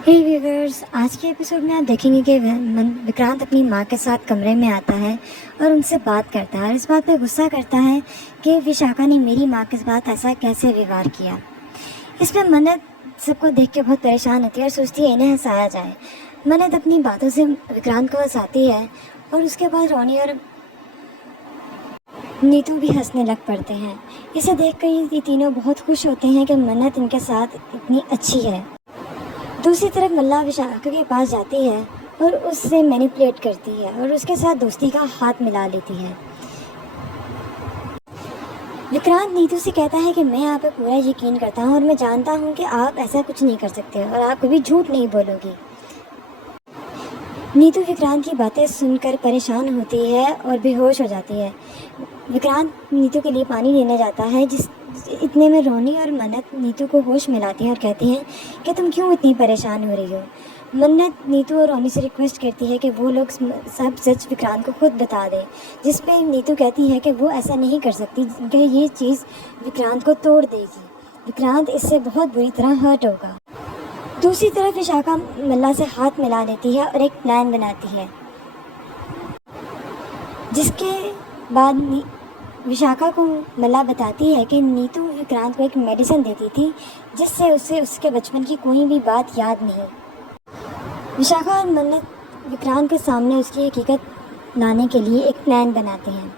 हे viewers, आज के episode में आप देखेंगे कि विक्रांत अपनी माँ के साथ कमरे में आता है और उनसे बात करता है और इस बात पे गुस्सा करता है कि विशाखा ने मेरी माँ के साथ ऐसा कैसे व्यवहार किया। इस पर मन्नत सबको देख के बहुत परेशान होती है और सोचती है इन्हें हंसाया जाए। मन्नत अपनी बातों से विक्रांत को हंसाती है और उसके बाद रोनी और नीतू भी हंसने लग पड़ते हैं। इसे देखकर ये तीनों बहुत खुश होते हैं कि मन्नत इनके साथ इतनी अच्छी है। दूसरी तरफ मल्ला विशाखा के पास जाती है और उससे मैनिपुलेट करती है और उसके साथ दोस्ती का हाथ मिला लेती है। विक्रांत नीतू से कहता है कि मैं आप पे पूरा यकीन करता हूँ और मैं जानता हूँ कि आप ऐसा कुछ नहीं कर सकते और आप कभी झूठ नहीं बोलोगी। नीतू विक्रांत की बातें सुनकर परेशान होती है और बेहोश हो जाती है। विक्रांत नीतू के लिए पानी लेने जाता है, इतने में रोनी और मन्नत नीतू को होश में लाती हैं और कहती हैं कि तुम क्यों इतनी परेशान हो रही हो। मन्नत नीतू और रोनी से रिक्वेस्ट करती है कि वो लोग सब सच विक्रांत को खुद बता दें, जिस पे नीतू कहती है कि वो ऐसा नहीं कर सकती, कि ये चीज़ विक्रांत को तोड़ देगी। विक्रांत इससे बहुत बुरी तरह हर्ट होगा। दूसरी तरफ विशाखा मल्ला से हाथ मिला लेती है और एक प्लान बनाती है, जिसके बाद विशाखा को मल्ला बताती है कि नीतू विक्रांत को एक मेडिसिन देती थी जिससे उसे उसके बचपन की कोई भी बात याद नहीं। विशाखा और मन्नत विक्रांत के सामने उसकी हकीकत लाने के लिए एक प्लान बनाते हैं।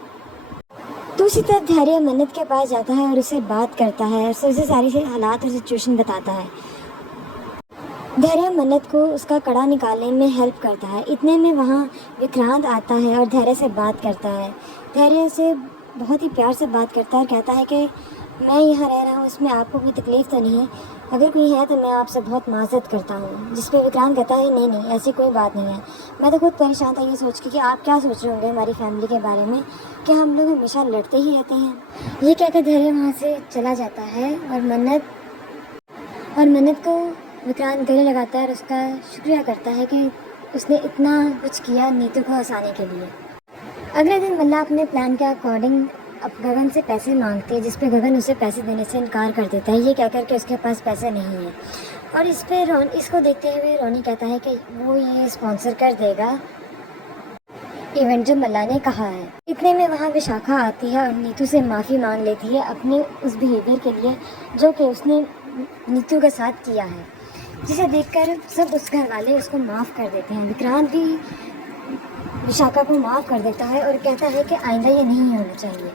दूसरी तरफ धैर्य मन्नत के पास जाता है और उससे बात करता है और उसे सारी हालात और सिचुएशन बताता है। धैर्य मन्नत को उसका कड़ा निकालने में हेल्प करता है। इतने में वहाँ विक्रांत आता है और धैर्य से बात करता है। धैर्य से बहुत ही प्यार से बात करता है और कहता है कि मैं यहाँ रह रहा हूँ, इसमें आपको कोई तकलीफ़ तो नहीं है, अगर कोई है तो मैं आपसे बहुत माज़रत करता हूँ। जिस पे विक्रांत कहता है नहीं नहीं, ऐसी कोई बात नहीं है, मैं तो खुद परेशान था ये सोच के कि आप क्या सोच रहे होंगे हमारी फैमिली के बारे में, कि हम लोग हमेशा लड़ते ही रहते हैं। ये कहकर धैर्य वहाँ से चला जाता है और मन्नत को विक्रांत गले लगाता है और उसका शुक्रिया करता है कि उसने इतना कुछ किया नीतू को हंसाने के लिए। अगले दिन मल्ला अपने प्लान के अकॉर्डिंग अब गगन से पैसे मांगती है, जिस पे गगन उसे पैसे देने से इनकार कर देता है, ये कहकर के उसके पास पैसे नहीं है। और इसको देखते हुए रोनी कहता है कि वो ये स्पॉन्सर कर देगा इवेंट जो मल्ला ने कहा है। इतने में वहाँ विशाखा आती है और नीतू से माफ़ी मांग लेती है अपने उस बिहेवियर के लिए जो कि उसने नीतू के साथ किया है, जिसे देखकर सब उस घर वाले उसको माफ़ कर देते हैं। विक्रांत भी विशाखा को माफ़ कर देता है और कहता है कि आइंदा ये नहीं होना चाहिए।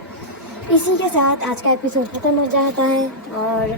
इसी के साथ आज का एपिसोड ख़त्म हो जाता है और